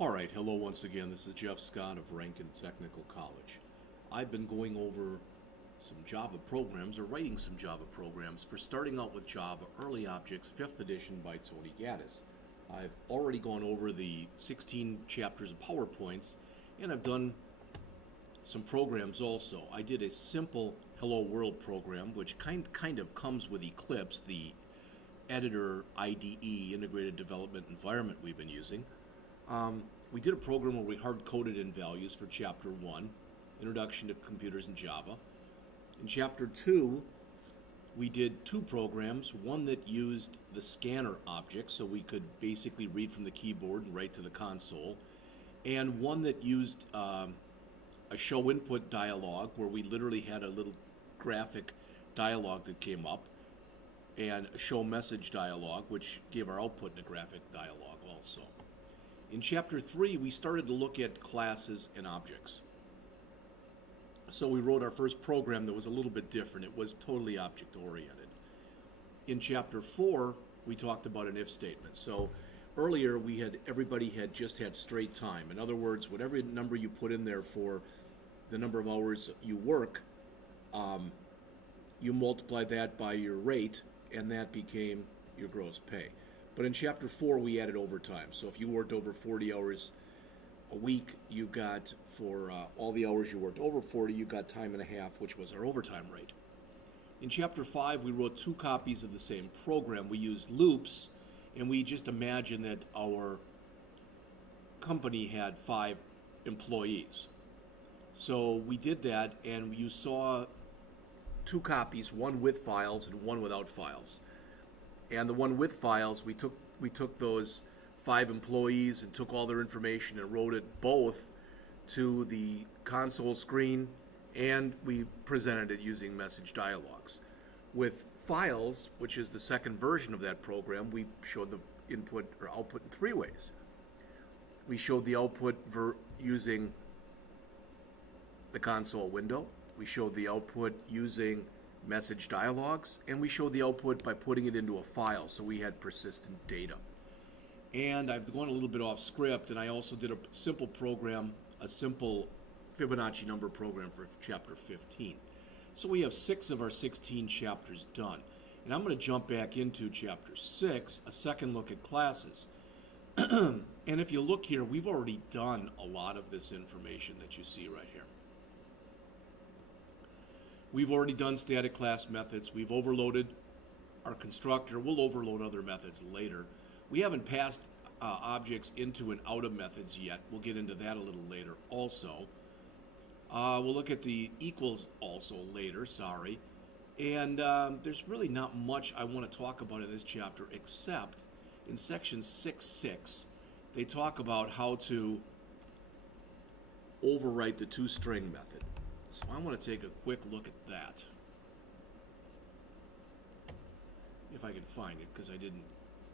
Alright, hello once again. This is Jeff Scott of Rankin Technical College. I've been going over some Java programs, or writing some Java programs, for Starting Out with Java Early Objects 5th edition by Tony Gaddis. I've already gone over the 16 chapters of PowerPoints, and I've done some programs also. I did a simple Hello World program, which kind of comes with Eclipse, the editor IDE, Integrated Development Environment we've been using. We did a program where we hard-coded in values for Chapter 1, Introduction to Computers in Java. In Chapter 2, we did two programs, one that used the scanner object, so we could basically read from the keyboard and write to the console, and one that used a show input dialog, where we literally had a little graphic dialog that came up, and a show message dialog, which gave our output in a graphic dialog also. In Chapter 3, we started to look at classes and objects. So we wrote our first program that was a little bit different. It was totally object-oriented. In Chapter 4, we talked about an if statement. So earlier, everybody had just had straight time. In other words, whatever number you put in there for the number of hours you work, you multiply that by your rate, and that became your gross pay. But in Chapter 4, we added overtime. So if you worked over 40 hours a week, you got, for all the hours you worked over 40, you got time and a half, which was our overtime rate. In Chapter 5, we wrote two copies of the same program. We used loops, and we just imagined that our company had 5 employees. So we did that, and you saw two copies, one with files and one without files. And the one with files, we took those 5 employees and took all their information and wrote it both to the console screen, and we presented it using message dialogues. With files, which is the second version of that program, we showed the input or output in 3 ways. We showed the output using the console window. We showed the output using message dialogues, and we showed the output by putting it into a file, so we had persistent data. And I've gone a little bit off script, and I also did a simple program, a simple Fibonacci number program for Chapter 15. So we have 6 of our 16 chapters done. And I'm going to jump back into Chapter 6, a second look at classes. And if you look here, we've already done a lot of this information that you see right here. We've already done static class methods. We've overloaded our constructor. We'll overload other methods later. We haven't passed objects into and out of methods yet. We'll get into that a little later also. We'll look at the equals also later, sorry. And there's really not much I want to talk about in this chapter, except in section 6.6, they talk about how to overwrite the toString method. So I want to take a quick look at that, if I can find it, because I didn't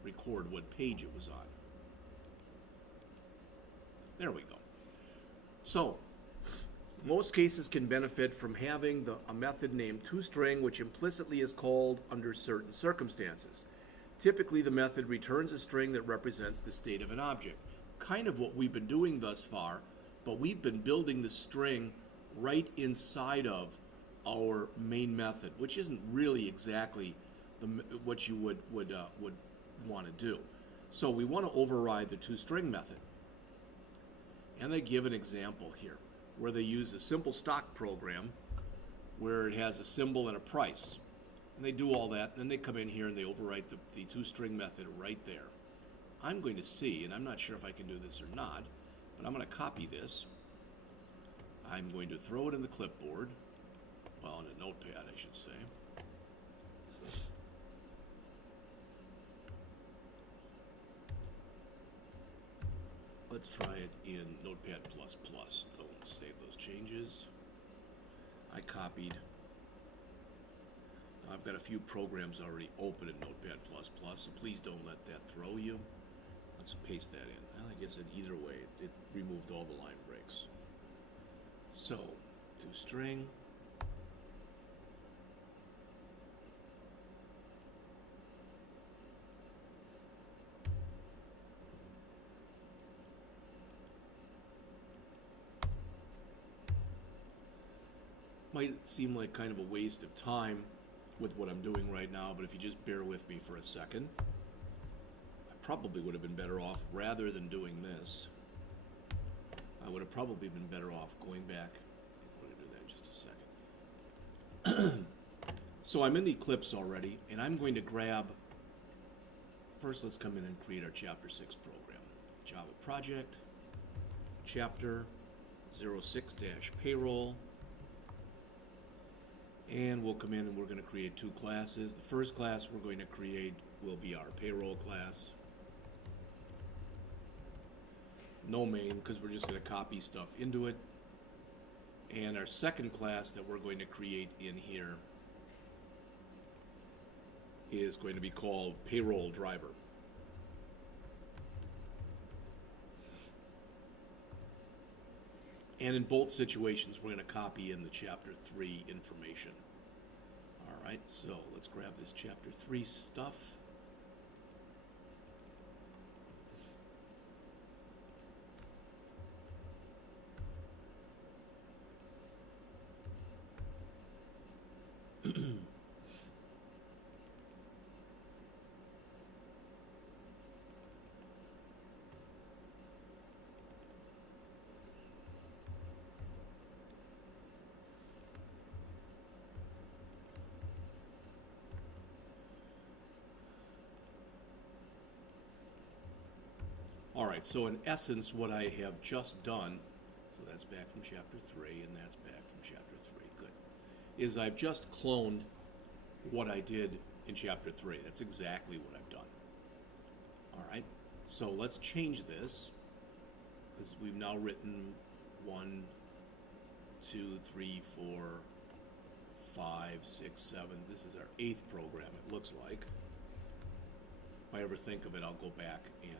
record what page it was on. There we go. So most cases can benefit from having a method named toString, which implicitly is called under certain circumstances. Typically, the method returns a string that represents the state of an object. Kind of what we've been doing thus far, but we've been building the string right inside of our main method, which isn't really exactly what you would want to do. So we want to override the toString method. And they give an example here where they use a simple stock program where it has a symbol and a price. And they do all that, and then they come in here and they overwrite the toString method right there. I'm going to see, and I'm not sure if I can do this or not, but I'm going to copy this. I'm going to throw it in the clipboard, well, in a notepad, I should say. Let's try it in Notepad++. Don't save those changes. I copied. Now I've got a few programs already open in Notepad++, so please don't let that throw you. Let's paste that in. Well, I guess in either way, it removed all the line breaks. So, toString. might seem like kind of a waste of time with what I'm doing right now, but if you just bear with me for a second, I probably would have been better off, rather than doing this, I would have probably been better off going back. I'm going to do that in just a second. So I'm in the Eclipse already, and I'm going to grab, first let's come in and create our Chapter 6 program. Java project, Chapter 06-Payroll, and we'll come in and we're going to create two classes. The first class we're going to create will be our payroll class. No main, because we're just going to copy stuff into it. And our second class that we're going to create in here is going to be called Payroll Driver. And in both situations, we're going to copy in the Chapter 3 information. All right, so let's grab this Chapter 3 stuff. Alright, so in essence what I have just done, so that's back from Chapter 3 and that's back from Chapter 3, good, is I've just cloned what I did in Chapter 3. That's exactly what I've done. Alright, so let's change this, because we've now written 1, 2, 3, 4, 5, 6, 7. This is our 8th program, it looks like. If I ever think of it, I'll go back and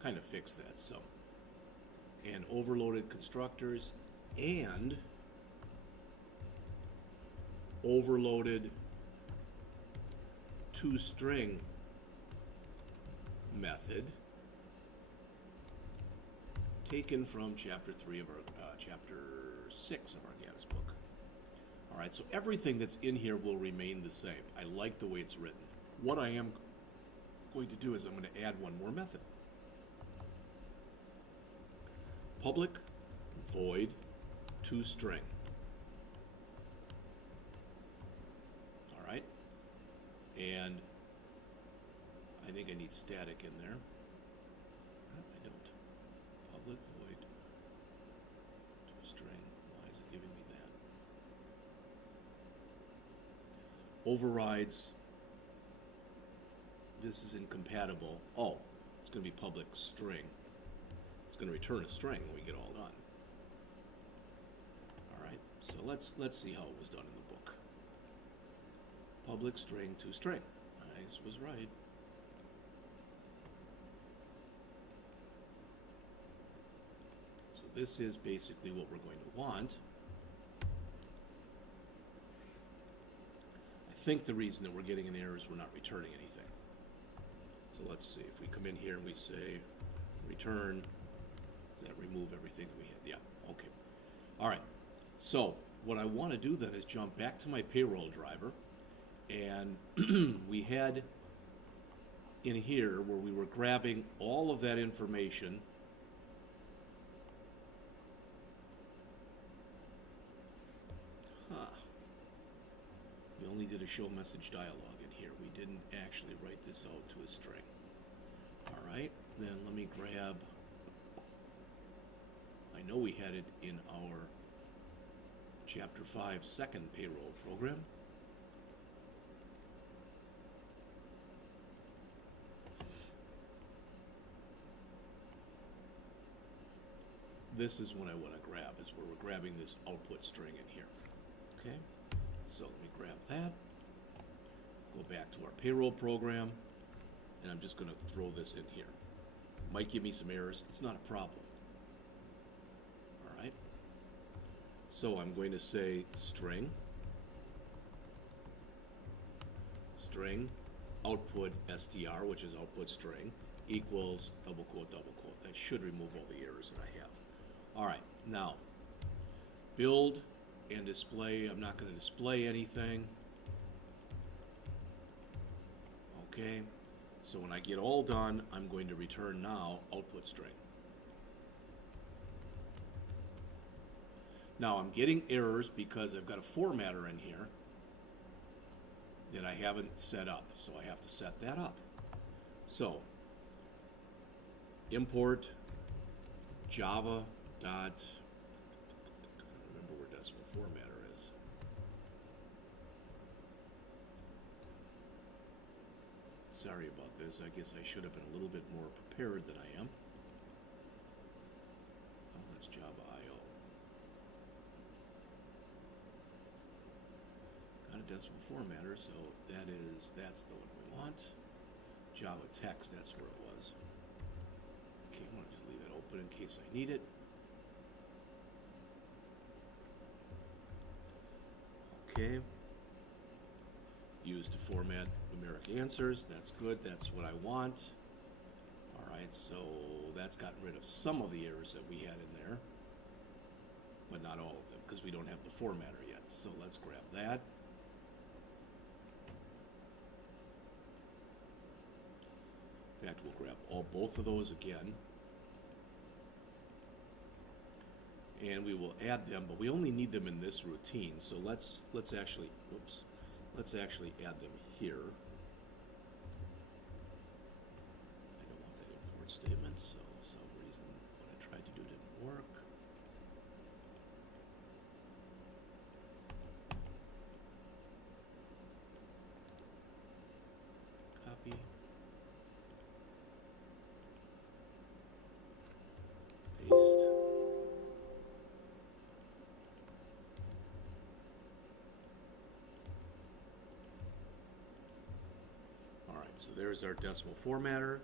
kind of fix that. So, and overloaded constructors and overloaded toString method taken from Chapter 3 of our Chapter 6 of our Gaddis book. All right, so everything that's in here will remain the same. I like the way it's written. What I am going to do is I'm going to add one more method. Public void toString. All right, and I think I need static in there. No, I don't. Public void toString. Why is it giving me that? Overrides. This is incompatible. Oh, it's going to be public string. It's going to return a string when we get all done. All right, so let's see how it was done in the book. Public string toString. I was right. So this is basically what we're going to want. I think the reason that we're getting an error is we're not returning anything. So let's see, if we come in here and we say return, does that remove everything that we had? Yeah, okay. All right, so what I want to do then is jump back to my payroll driver, and we had in here where we were grabbing all of that information. We only did a show message dialog in here. We didn't actually write this out to a string. All right, then let me grab, I know we had it in our Chapter 5 second payroll program. This is what I want to grab, is where we're grabbing this output string in here. Okay, so let me grab that, go back to our payroll program, and I'm just going to throw this in here. Might give me some errors. It's not a problem. All right. So I'm going to say string output str, which is output string, equals double quote, double quote. That should remove all the errors that I have. All right. Now, build and display. I'm not going to display anything. Okay, so when I get all done, I'm going to return now output string. Now I'm getting errors because I've got a formatter in here that I haven't set up, so I have to set that up. So import Java dot, I don't remember where decimal formatter is. Sorry about this. I guess I should have been a little bit more prepared than I am. Oh, that's Java.io. Got a decimal formatter, so that's the one we want. Java text, that's where it was. Okay, I'm going to just leave that open in case I need it. Okay. Used to format numeric answers. That's good. That's what I want. Alright, so that's gotten rid of some of the errors that we had in there, but not all of them because we don't have the formatter yet. So let's grab that. In fact, we'll grab both of those again. And we will add them, but we only need them in this routine. So let's actually add them here. I don't want that import statement, so for some reason what I tried to do didn't work. Copy. So there's our decimal formatter.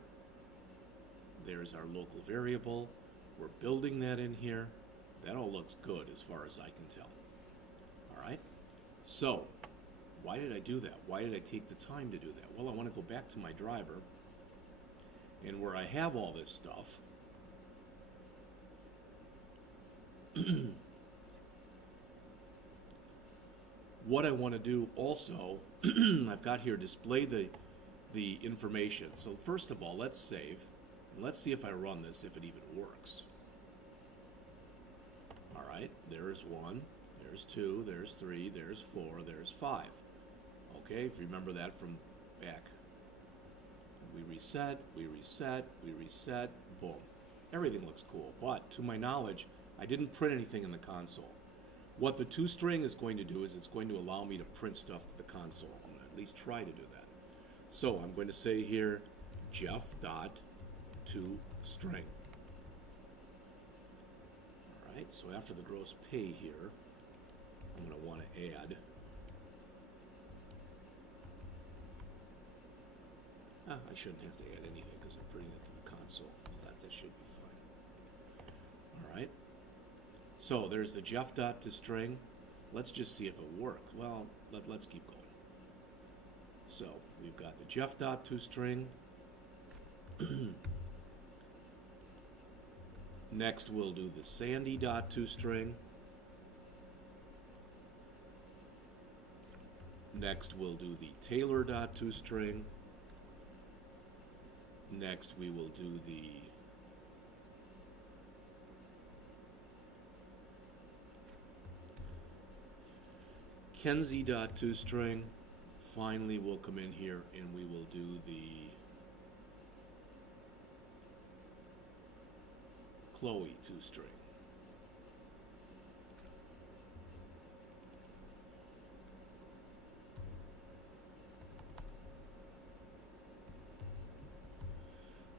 There's our local variable. We're building that in here. That all looks good as far as I can tell. All right. So why did I do that? Why did I take the time to do that? Well, I want to go back to my driver, and where I have all this stuff, what I want to do also, I've got here display the information. So first of all, let's save. Let's see if I run this, if it even works. All right, there's 1, there's 2, there's 3, there's 4, there's 5. Okay, if you remember that from back. We reset, we reset, we reset, boom. Everything looks cool, but to my knowledge, I didn't print anything in the console. What the toString is going to do is it's going to allow me to print stuff to the console. I'm going to at least try to do that. So I'm going to say here Jeff.toString. Alright, so after the gross pay here, I'm going to want to add I shouldn't have to add anything because I'm putting it to the console. That should be fine. Alright. So there's the Jeff.toString. Let's just see if it worked. Well, let's keep going. So we've got the Jeff.toString. Next we'll do the Sandy.toString. Next we'll do the Taylor.toString. Next we will do the Kenzie.toString. Finally, we'll come in here and we will do the Chloe toString.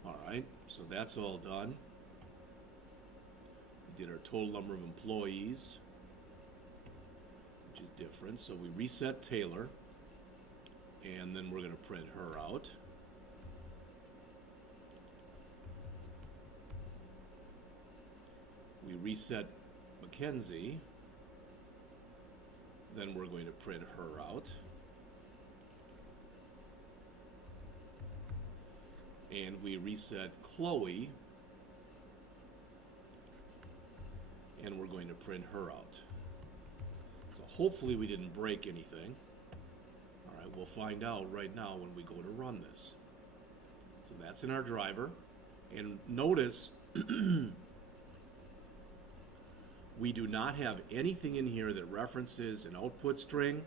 All right, so that's all done. We did our total number of employees, which is different. So we reset Taylor. And then we're going to print her out. We reset Mackenzie. Then we're going to print her out. And we reset Chloe. And we're going to print her out. hopefully we didn't break anything. All right, we'll find out right now when we go to run this. So that's in our driver. And notice we do not have anything in here that references an output string.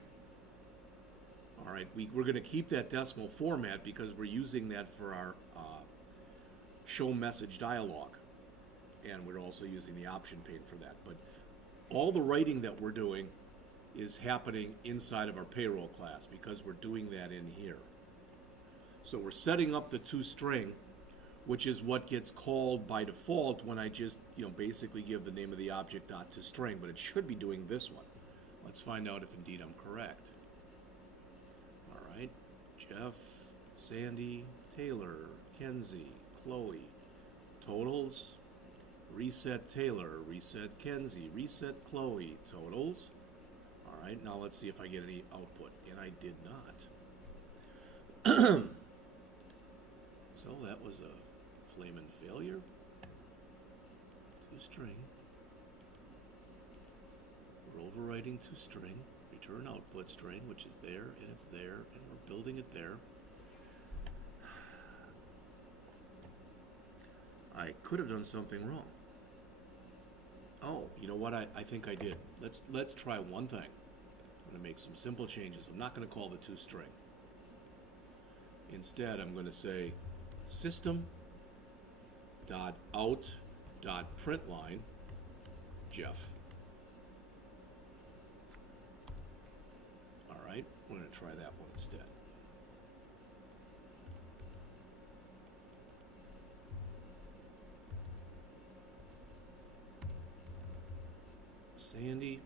All right, we're going to keep that decimal format because we're using that for our show message dialog. And we're also using the option pane for that. But all the writing that we're doing is happening inside of our payroll class because we're doing that in here. So we're setting up the toString, which is what gets called by default when I just, basically give the name of the object .toString, but it should be doing this one. Let's find out if indeed I'm correct. All right, Jeff, Sandy, Taylor, Kenzie, Chloe, totals, reset Taylor, reset Kenzie, reset Chloe, totals. All right, now let's see if I get any output, and I did not. So that was a flamin' failure. ToString. We're overwriting ToString, return output string, which is there, and it's there, and we're building it there. I could have done something wrong. Oh, you know what? I think I did. Let's try one thing. I'm going to make some simple changes. I'm not going to call the toString. Instead, I'm going to say system.out.println Jeff. All right, I'm going to try that one instead. Sandy.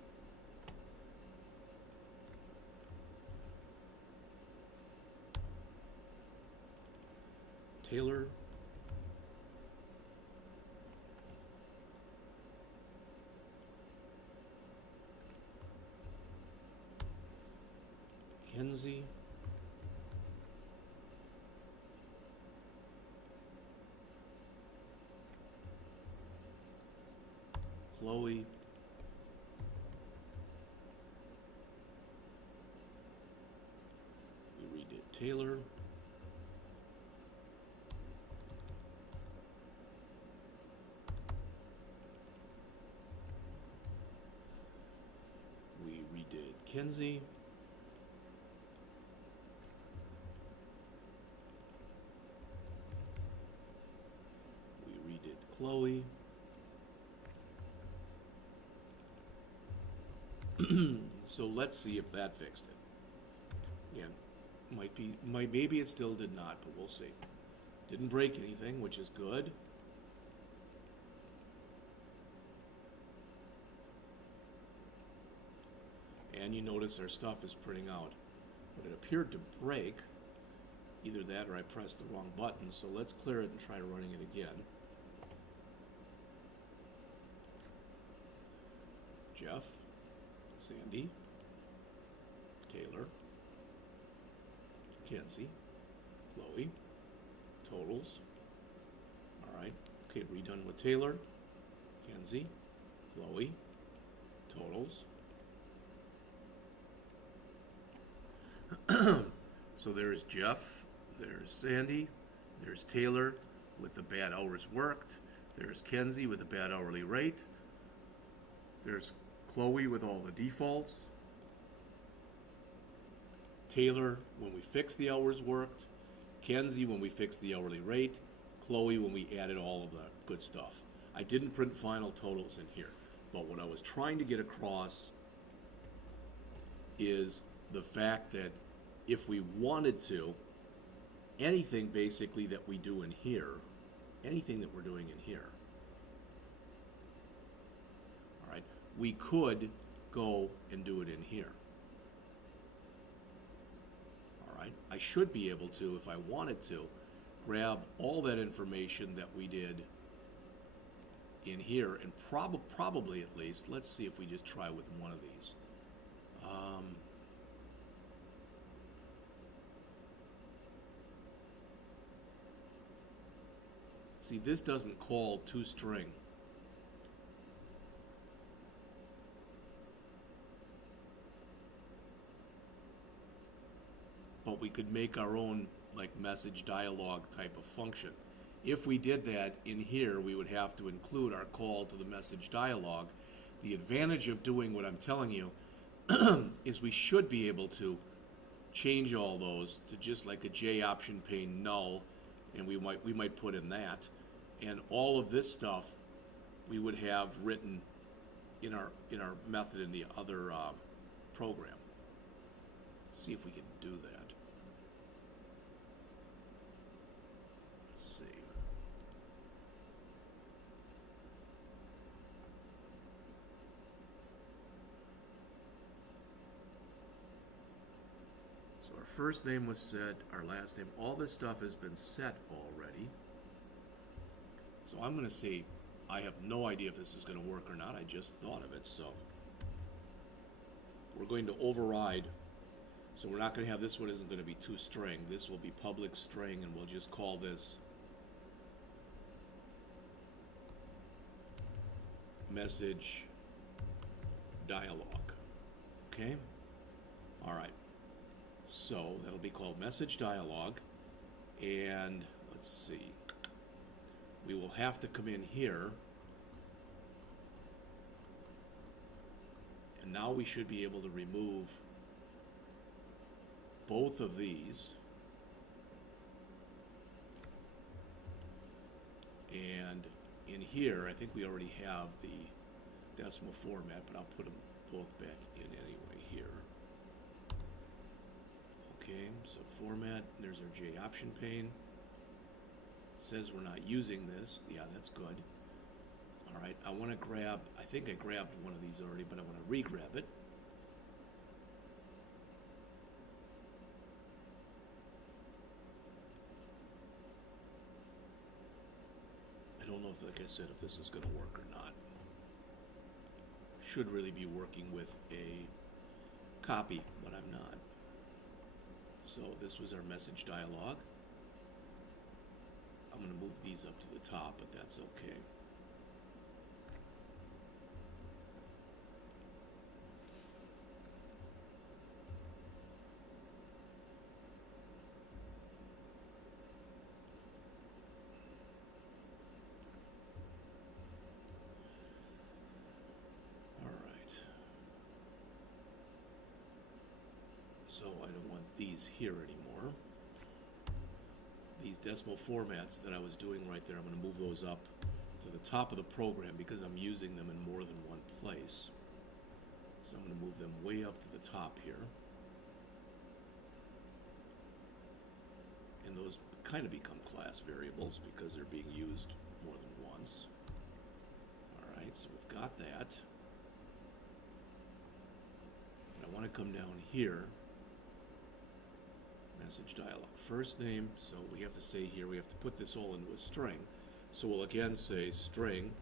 Taylor. Kenzie. Chloe. We redid Taylor. We redid Kenzie. We redid Chloe. So let's see if that fixed it. Yeah, maybe it still did not, but we'll see. Didn't break anything, which is good. And you notice our stuff is printing out. But it appeared to break. Either that or I pressed the wrong button, so let's clear it and try running it again. Jeff, Sandy, Taylor, Kenzie, Chloe, totals. All right, okay, redone with Taylor, Kenzie, Chloe, totals. So there's Jeff, there's Sandy, there's Taylor with the bad hours worked, there's Kenzie with the bad hourly rate, there's Chloe with all the defaults, Taylor when we fixed the hours worked, Kenzie when we fixed the hourly rate, Chloe when we added all of the good stuff. I didn't print final totals in here, but what I was trying to get across is the fact that if we wanted to, anything basically that we do in here, anything that we're doing in here, all right, we could go and do it in here. All right, I should be able to, if I wanted to, grab all that information that we did in here and probably at least, let's see if we just try with one of these. See, this doesn't call toString. we could make our own like message dialogue type of function. If we did that in here, we would have to include our call to the message dialogue. The advantage of doing what I'm telling you is we should be able to change all those to just like a J option pane null, and we might put in that, and all of this stuff we would have written in our method in the other program. See if we can do that. Let's see. So our first name was set, our last name, all this stuff has been set already. So I'm going to see, I have no idea if this is going to work or not, I just thought of it, so we're going to override. So we're not going to have, this one isn't going to be toString, this will be public string, and we'll just call this message dialogue. Okay? Alright. So that'll be called message dialogue, and let's see. We will have to come in here, and now we should be able to remove both of these, and in here I think we already have the decimal format, but I'll put them both back in anyway here. Okay, so format, there's our J option pane. It says we're not using this. Yeah, that's good. Alright, I want to grab, I think I grabbed one of these already, but I want to re-grab it. I don't know if, like I said, if this is going to work or not. Should really be working with a copy, but I'm not. So this was our message dialogue. I'm going to move these up to the top, but that's okay. So I don't want these here anymore. These decimal formats that I was doing right there, I'm going to move those up to the top of the program because I'm using them in more than one place. So I'm going to move them way up to the top here. And those kind of become class variables because they're being used more than once. Alright, so we've got that. And I want to come down here. Message dialog. First name, so we have to say here, we have to put this all into a string. So we'll again say string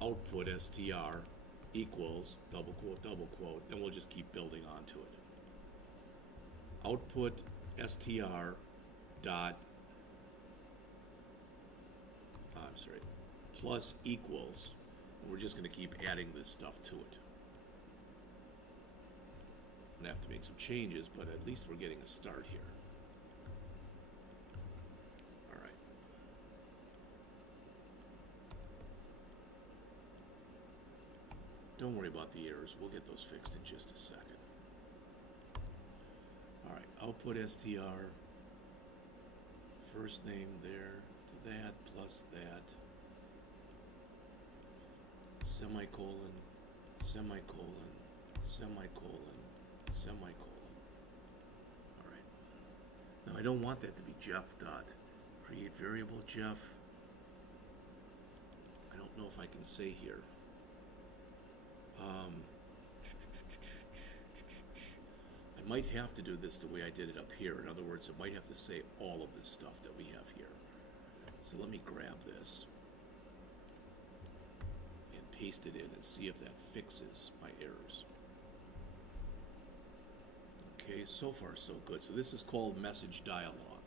output str equals double quote, and we'll just keep building onto it. Output str dot, plus equals, and we're just going to keep adding this stuff to it. I'm going to have to make some changes, but at least we're getting a start here. Alright. Don't worry about the errors. We'll get those fixed in just a second. Alright, output str, first name there to that, plus that, semicolon, semicolon, semicolon, semicolon. Alright. Now I don't want that to be Jeff dot create variable Jeff. I don't know if I can say here. I might have to do this the way I did it up here. In other words, I might have to say all of this stuff that we have here. So let me grab this and paste it in and see if that fixes my errors. Okay, so far so good. So this is called message dialog,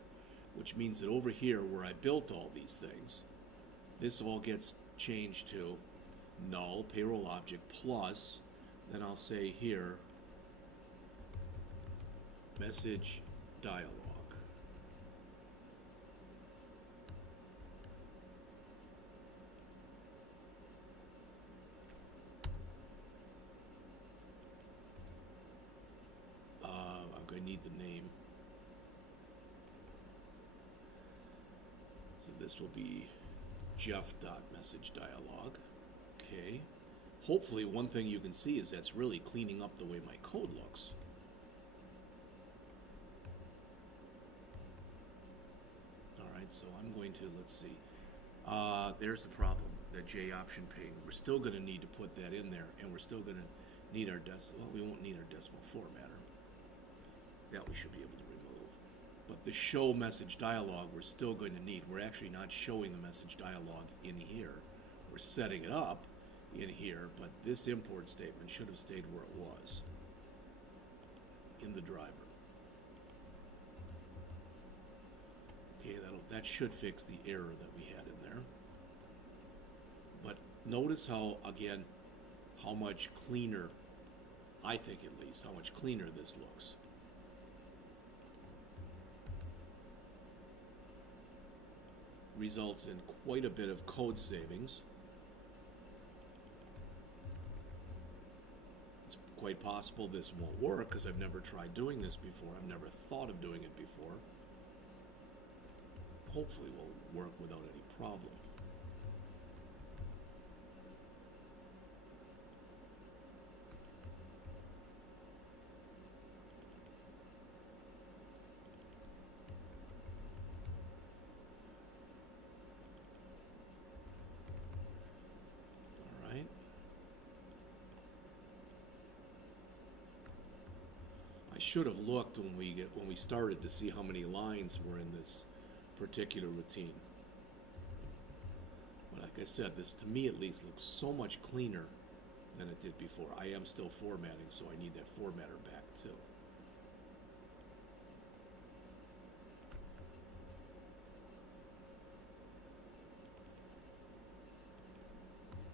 which means that over here where I built all these things, this all gets changed to null payroll object plus, then I'll say here message dialog. I'm going to need the name. So this will be Jeff.messageDialog. Okay. Hopefully one thing you can see is that's really cleaning up the way my code looks. Alright, so I'm going to, let's see. There's the problem, that J option ping. We're still going to need to put that in there, and we're still going to need our decimal. Well, we won't need our decimal formatter. That we should be able to remove. But the show message dialog we're still going to need. We're actually not showing the message dialog in here. We're setting it up in here, but this import statement should have stayed where it was in the driver. Okay, that should fix the error that we had in there. But notice how, again, how much cleaner, I think at least, how much cleaner this looks. Results in quite a bit of code savings. It's quite possible this won't work because I've never tried doing this before. I've never thought of doing it before. Hopefully it will work without any problem. All right. I should have looked when we started to see how many lines were in this particular routine. But like I said, this to me at least looks so much cleaner than it did before. I am still formatting, so I need that formatter back too.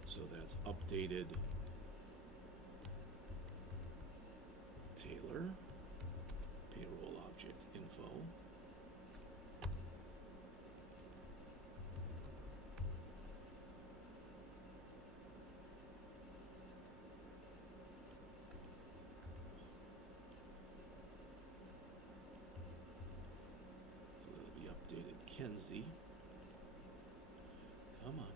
So that's updated Taylor, payroll object info. Kenzie. Come on.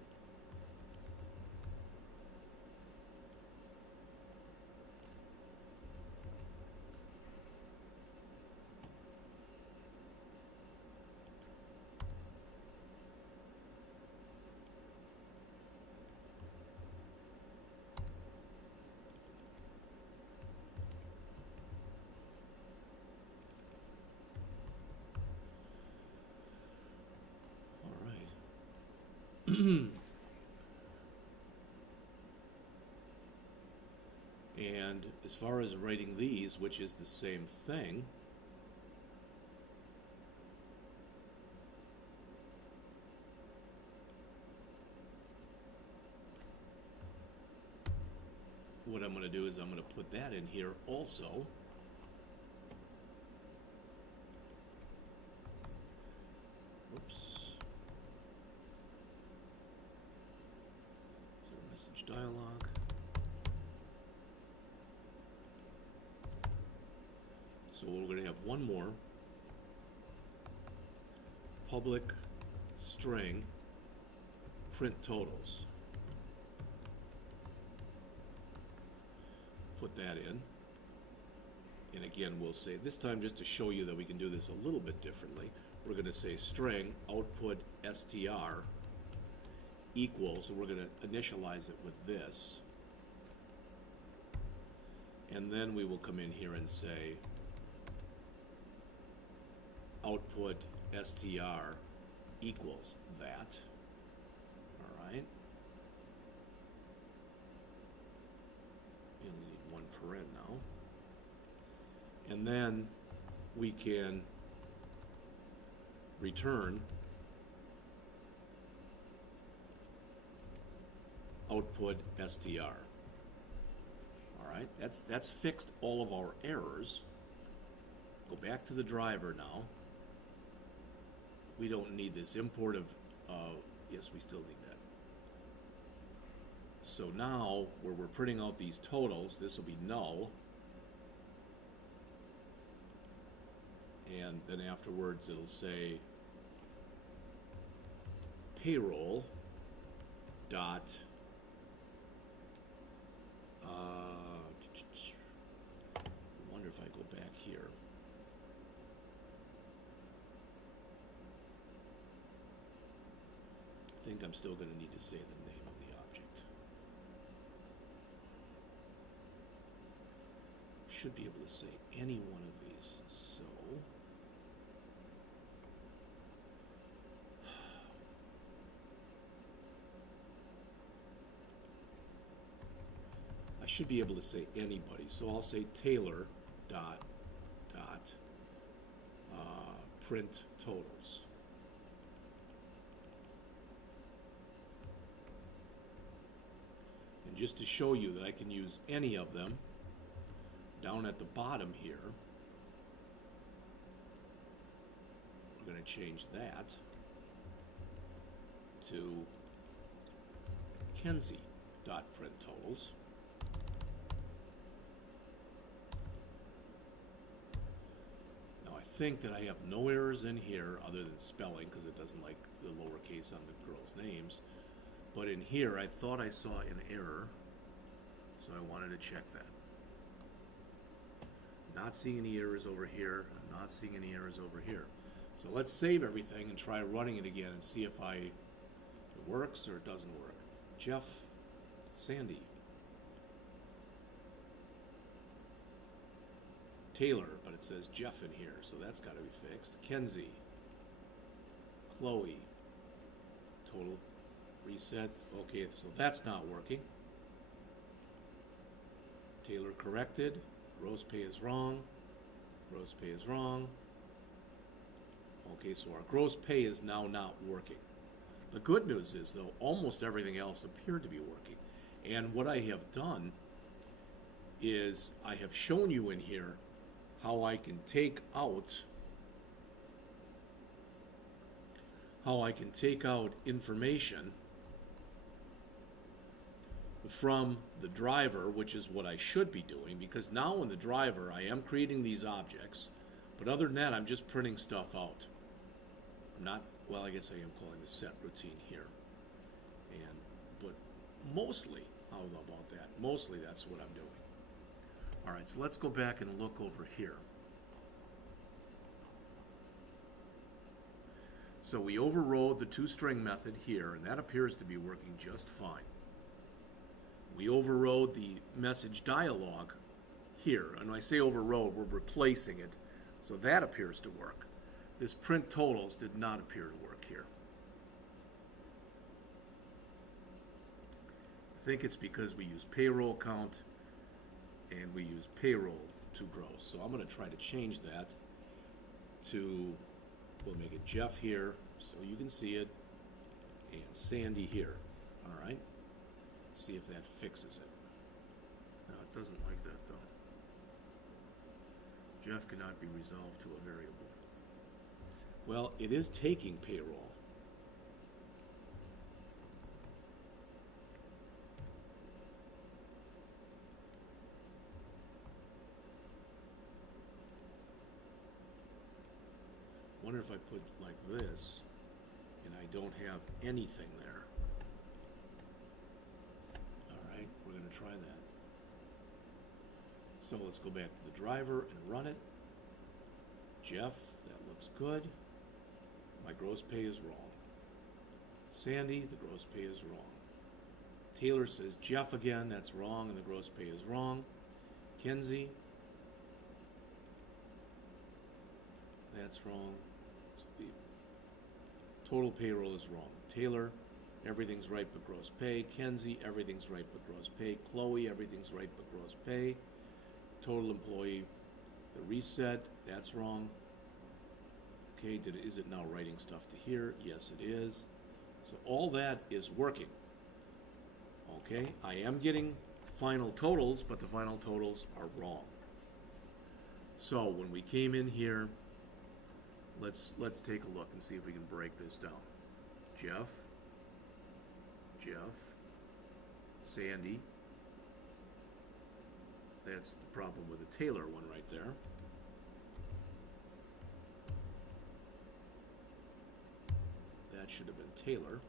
And as far as writing these, which is the same thing, what I'm going to do is I'm going to put that in here also. Whoops. So message dialog. So we're going to have one more public string print totals. Put that in. And again, we'll say this time, just to show you that we can do this a little bit differently, we're going to say string output str equals, and we're going to initialize it with this. And then we will come in here and say output str equals that. All right. And we need one paren now. And then we can return output str. All right, that's fixed all of our errors. Go back to the driver now. We don't need this import of, yes, we still need that. So now, where we're printing out these totals, this will be null. And then afterwards it'll say payroll dot I wonder if I go back here. I think I'm still going to need to say the name of the object. Should be able to say any one of these. So I should be able to say anybody. So I'll say Taylor dot print totals. And just to show you that I can use any of them, down at the bottom here, we're going to change that to Kenzie.printTotals. Now I think that I have no errors in here other than spelling, because it doesn't like the lowercase on the girls' names. But in here, I thought I saw an error, so I wanted to check that. Not seeing any errors over here. I'm not seeing any errors over here. So let's save everything and try running it again and see if it works or it doesn't work. Jeff, Sandy, Taylor, but it says Jeff in here, so that's got to be fixed. Kenzie, Chloe, total reset. Okay, so that's not working. Taylor corrected. Gross pay is wrong. Gross pay is wrong. Okay, so our gross pay is now not working. The good news is, though, almost everything else appeared to be working. And what I have done is I have shown you in here how I can take out information from the driver, which is what I should be doing, because now in the driver I am creating these objects, but other than that I'm just printing stuff out. I'm not, well, I guess I am calling the set routine here, but mostly, how about that? Mostly that's what I'm doing. All right, so let's go back and look over here. So we overrode the toString method here, and that appears to be working just fine. We overrode the message dialog here, and when I say overrode, we're replacing it, so that appears to work. This print totals did not appear to work here. I think it's because we use payroll count and we use payroll to gross. So I'm going to try to change that to, we'll make it Jeff here so you can see it, and Sandy here. All right. See if that fixes it. No, it doesn't like that though. Jeff cannot be resolved to a variable. Well, it is taking payroll. Wonder if I put like this and I don't have anything there. Alright, we're going to try that. So let's go back to the driver and run it. Jeff, that looks good. My gross pay is wrong. Sandy, the gross pay is wrong. Taylor says Jeff again, that's wrong, and the gross pay is wrong. Kenzie, that's wrong. The total payroll is wrong. Taylor, everything's right but gross pay. Kenzie, everything's right but gross pay. Chloe, everything's right but gross pay. Total employee, the reset, that's wrong. Okay, is it now writing stuff to here? Yes, it is. So all that is working. Okay, I am getting final totals, but the final totals are wrong. So when we came in here, let's take a look and see if we can break this down. Jeff, Sandy. That's the problem with the Taylor one right there. That should have been Taylor.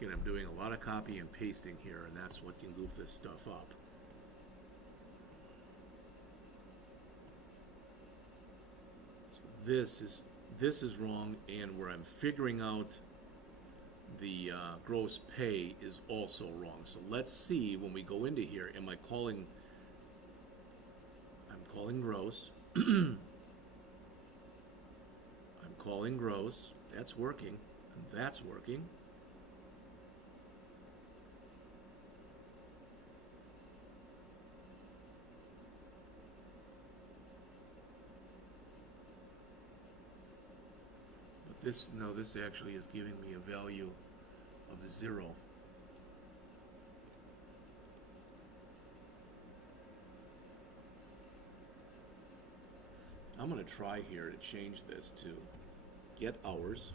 Again, I'm doing a lot of copy and pasting here, and that's what can goof this stuff up. So this is wrong, and where I'm figuring out the gross pay is also wrong. So let's see when we go into here, I'm calling gross. I'm calling gross. That's working, and that's working. This actually is giving me a value of 0. I'm going to try here to change this to get hours.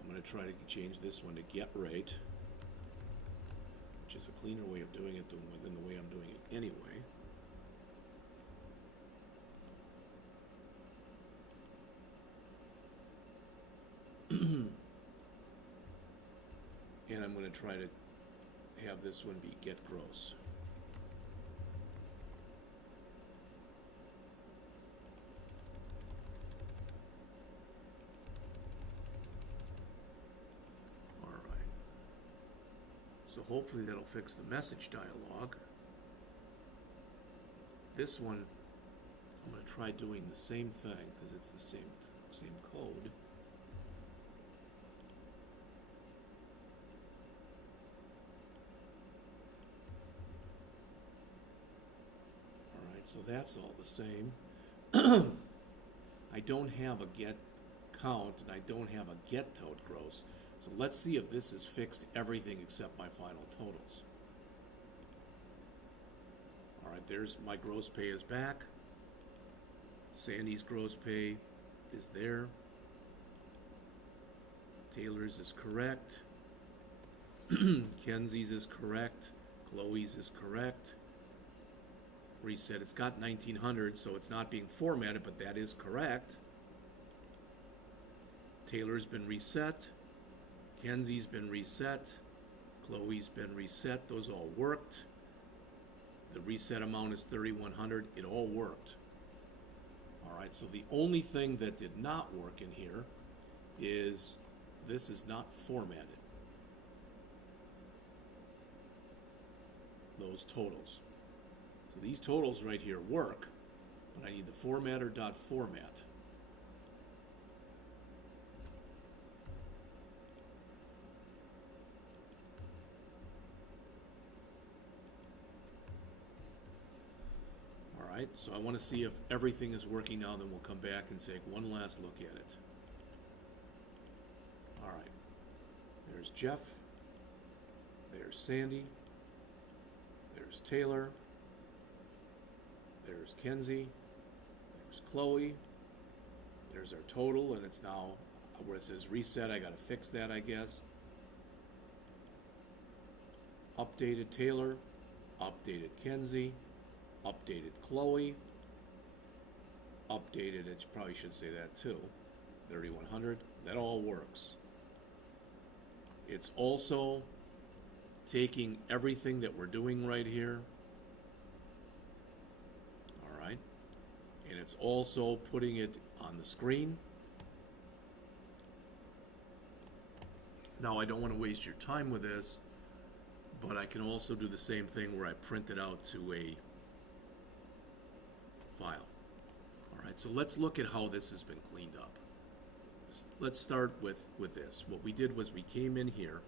I'm going to try to change this one to get rate, which is a cleaner way of doing it than the way I'm doing it anyway. And I'm going to try to have this one be get gross. All right. So hopefully that'll fix the message dialog. This one, I'm going to try doing the same thing because it's the same code. So that's all the same. I don't have a get count and I don't have a get tote gross. So let's see if this has fixed everything except my final totals. All right, there's my gross pay is back. Sandy's gross pay is there. Taylor's is correct. Kenzie's is correct. Chloe's is correct. Reset. It's got 1900, so it's not being formatted, but that is correct. Taylor's been reset. Kenzie's been reset. Chloe's been reset. Those all worked. The reset amount is 3100. It all worked. All right, so the only thing that did not work in here is this is not formatted. Those totals. So these totals right here work, but I need the formatter.format. All right, so I want to see if everything is working now, then we'll come back and take one last look at it. All right, there's Jeff, there's Sandy, there's Taylor, there's Kenzie, there's Chloe, there's our total, and it's now where it says reset. I got to fix that, I guess. Updated Taylor, updated Kenzie, updated Chloe, updated, it probably should say that too, 3100. That all works. It's also taking everything that we're doing right here, and it's also putting it on the screen. Now I don't want to waste your time with this, but I can also do the same thing where I print it out to a file. All right, so let's look at how this has been cleaned up. Let's start with this. What we did was we came in here.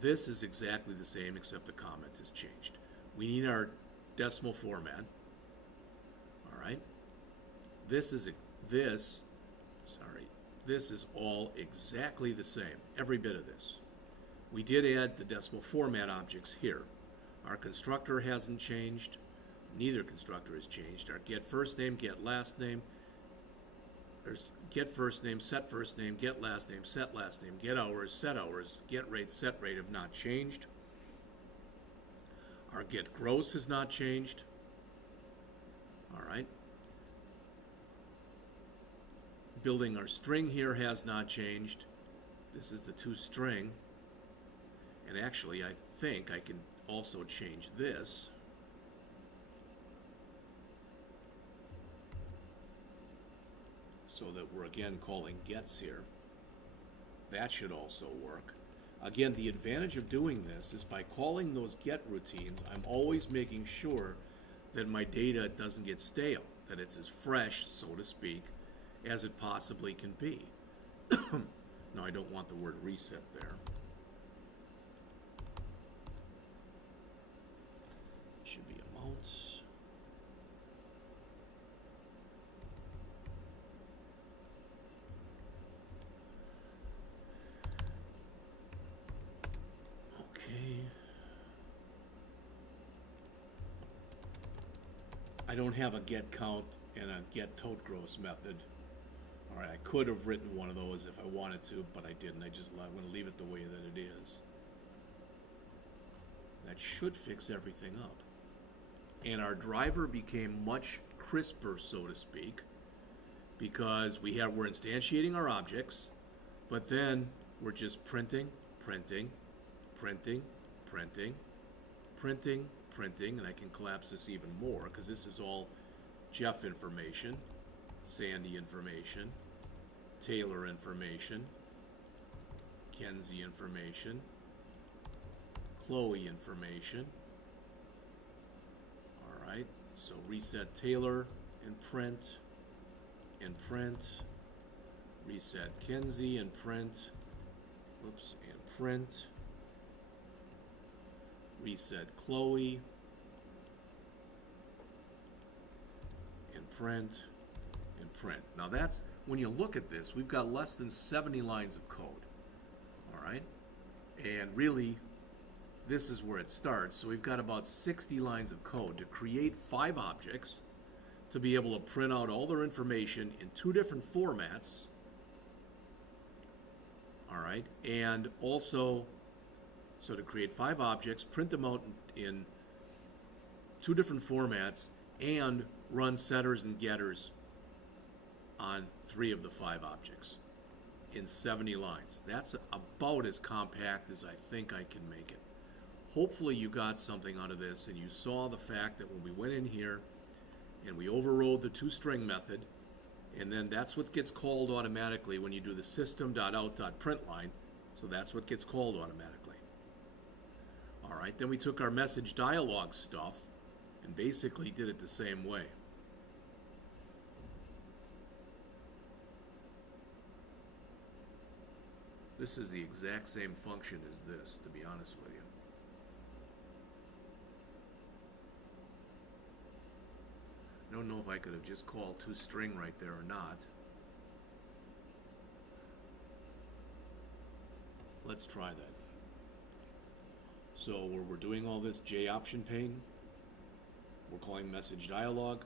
This is exactly the same except the comment has changed. We need our decimal format. All right. This is all exactly the same. Every bit of this. we did add the decimal format objects here. Our constructor hasn't changed. Neither constructor has changed. Our get first name, get last name. There's get first name, set last name, set last name, get hours, get rate, set rate have not changed. Our get gross has not changed. All right. Building our string here has not changed. This is the toString. And actually, I think I can also change this. So that we're again calling gets here. That should also work. Again, the advantage of doing this is by calling those get routines, I'm always making sure that my data doesn't get stale, that it's as fresh, so to speak, as it possibly can be. Now, I don't want the word reset there. It should be amounts. I don't have a get count and a get total gross method. All right, I could have written one of those if I wanted to, but I didn't. I'm going to leave it the way that it is. That should fix everything up. And our driver became much crisper, so to speak, because we're instantiating our objects, but then we're just printing, and I can collapse this even more because this is all Jeff information, Sandy information, Taylor information, Kenzie information, Chloe information. All right, so reset Taylor and print, reset Kenzie and print, and print. Reset Chloe, and print. Now that's, when you look at this, we've got less than 70 lines of code, all right? And really, this is where it starts. So we've got about 60 lines of code to create 5 objects, to be able to print out all their information in 2 different formats, all right? And also, so to create 5 objects, print them out in 2 different formats, and run setters and getters on 3 of the 5 objects in 70 lines. That's about as compact as I think I can make it. Hopefully you got something out of this, and you saw the fact that when we went in here and we overrode the toString method, and then that's what gets called automatically when you do the system.out.println, so that's what gets called automatically. All right, then we took our message dialog stuff and basically did it the same way. This is the exact same function as this, to be honest with you. I don't know if I could have just called toString right there or not. Let's try that. So where we're doing all this J option pane, we're calling message dialog.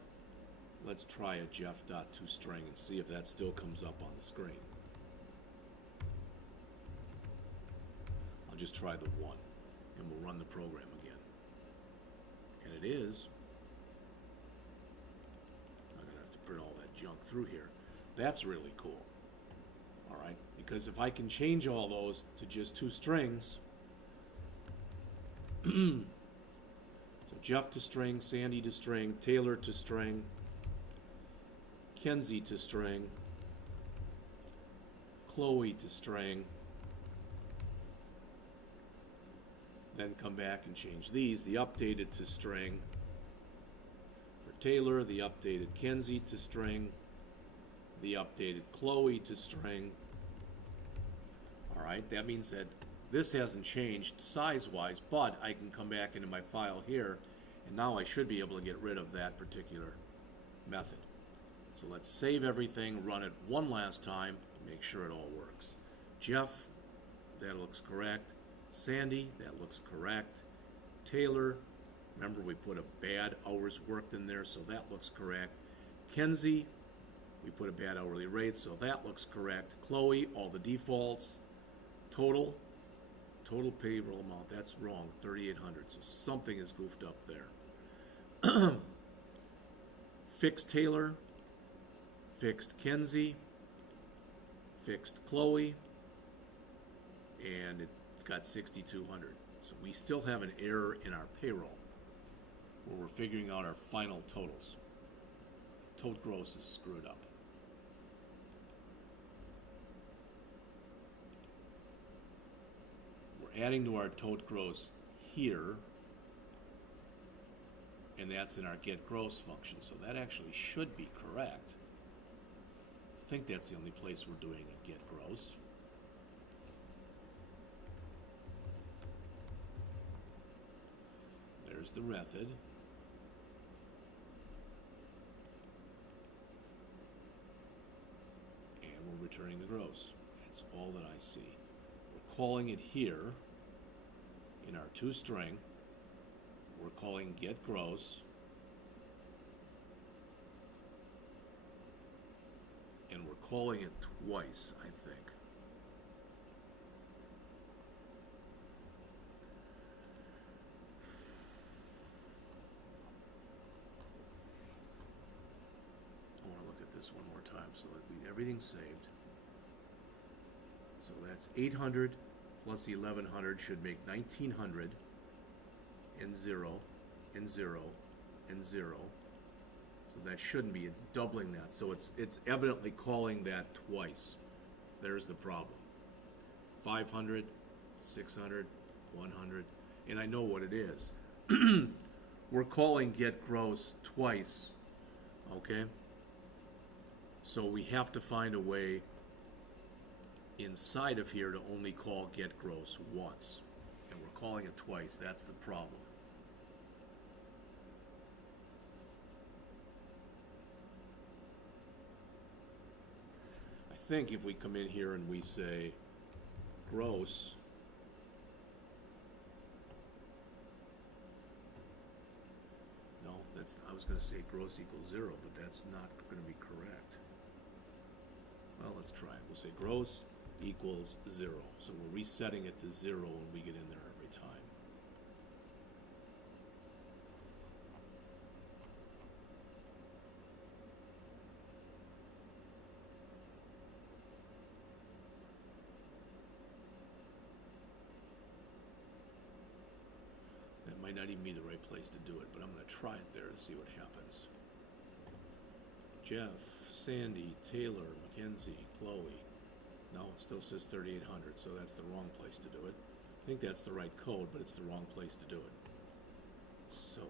Let's try a Jeff.toString and see if that still comes up on the screen. I'll just try the 1 and we'll run the program again. And it is. I'm gonna have to print all that junk through here. That's really cool. All right, because if I can change all those to just 2 strings, so Jeff to string, Sandy to string, Taylor to string, Kenzie to string, Chloe to string, then come back and change these, the updated to string for Taylor, the updated Kenzie to string, the updated Chloe to string. All right, that means that this hasn't changed size-wise, but I can come back into my file here, and now I should be able to get rid of that particular method. So let's save everything, run it one last time, make sure it all works. Jeff, that looks correct. Sandy, that looks correct. Taylor, remember we put a bad hours worked in there, so that looks correct. Kenzie, we put a bad hourly rate, so that looks correct. Chloe, all the defaults. Total payroll amount, that's wrong, 3,800, so something is goofed up there. Fixed Taylor, fixed Kenzie, fixed Chloe, and it's got 6,200. So we still have an error in our payroll where we're figuring out our final totals. Total gross is screwed up. We're adding to our total gross here, and that's in our get gross function, so that actually should be correct. I think that's the only place we're doing a get gross. There's the method. And we're returning the gross. That's all that I see. We're calling it here in our toString. We're calling get gross. And we're calling it twice, I think. I want to look at this one more time so that everything's saved. So that's 800 plus 1100 should make 1900 and 0 and 0 and 0. So that shouldn't be, it's doubling that. So it's evidently calling that twice. There's the problem. 500, 600, 100, and I know what it is. We're calling get gross twice, okay? So we have to find a way inside of here to only call get gross once. And we're calling it twice, that's the problem. I think if we come in here and we say gross, no, that's, I was going to say gross equals 0, but that's not going to be correct. Well, let's try it. We'll say gross equals 0. So we're resetting it to 0 when we get in there every time. That might not even be the right place to do it, but I'm going to try it there to see what happens. Jeff, Sandy, Taylor, Mackenzie, Chloe. No, it still says 3,800, so that's the wrong place to do it. I think that's the right code, but it's the wrong place to do it. So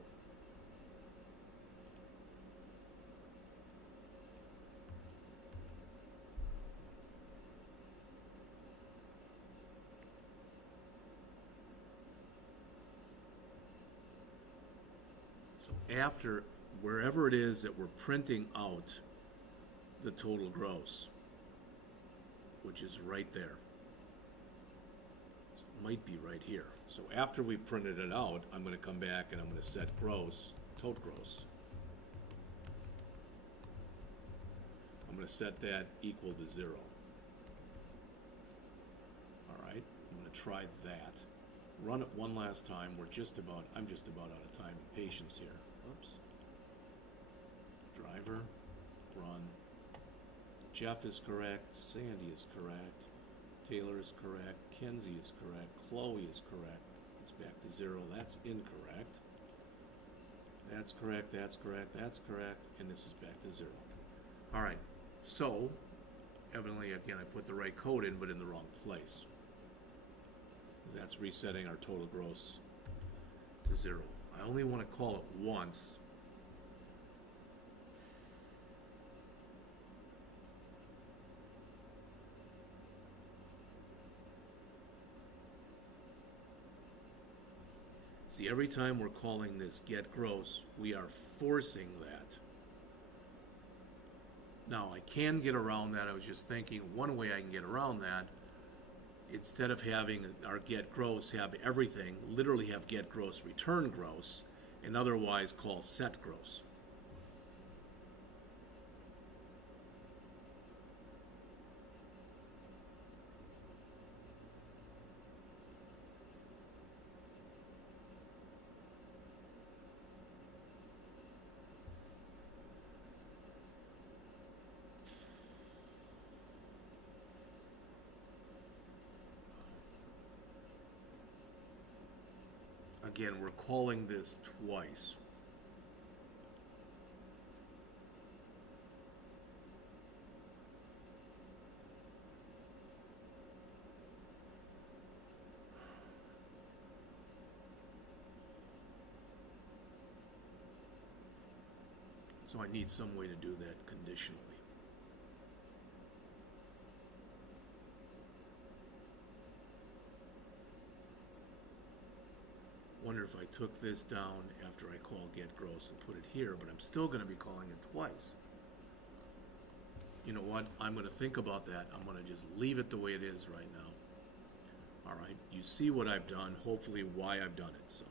after, wherever it is that we're printing out the total gross, which is right there. So it might be right here. So after we printed it out, I'm going to come back and I'm going to set gross, total gross. I'm going to set that equal to 0. All right, I'm going to try that. Run it one last time. I'm just about out of time and patience here. Oops. Driver, run. Jeff is correct, Sandy is correct, Taylor is correct, Kenzie is correct, Chloe is correct. It's back to 0, that's incorrect. That's correct, that's correct, that's correct, and this is back to 0. All right, so evidently, again, I put the right code in, but in the wrong place. That's resetting our total gross to 0. I only want to call it once. See, every time we're calling this get gross, we are forcing that. Now, I can get around that. I was just thinking one way I can get around that instead of having our get gross have everything, literally have get gross return gross, and otherwise call set gross. Again, we're calling this twice. So I need some way to do that conditionally. Wonder if I took this down after I call get gross and put it here, but I'm still going to be calling it twice. You know what? I'm going to think about that. I'm going to just leave it the way it is right now. All right, you see what I've done, hopefully why I've done it. So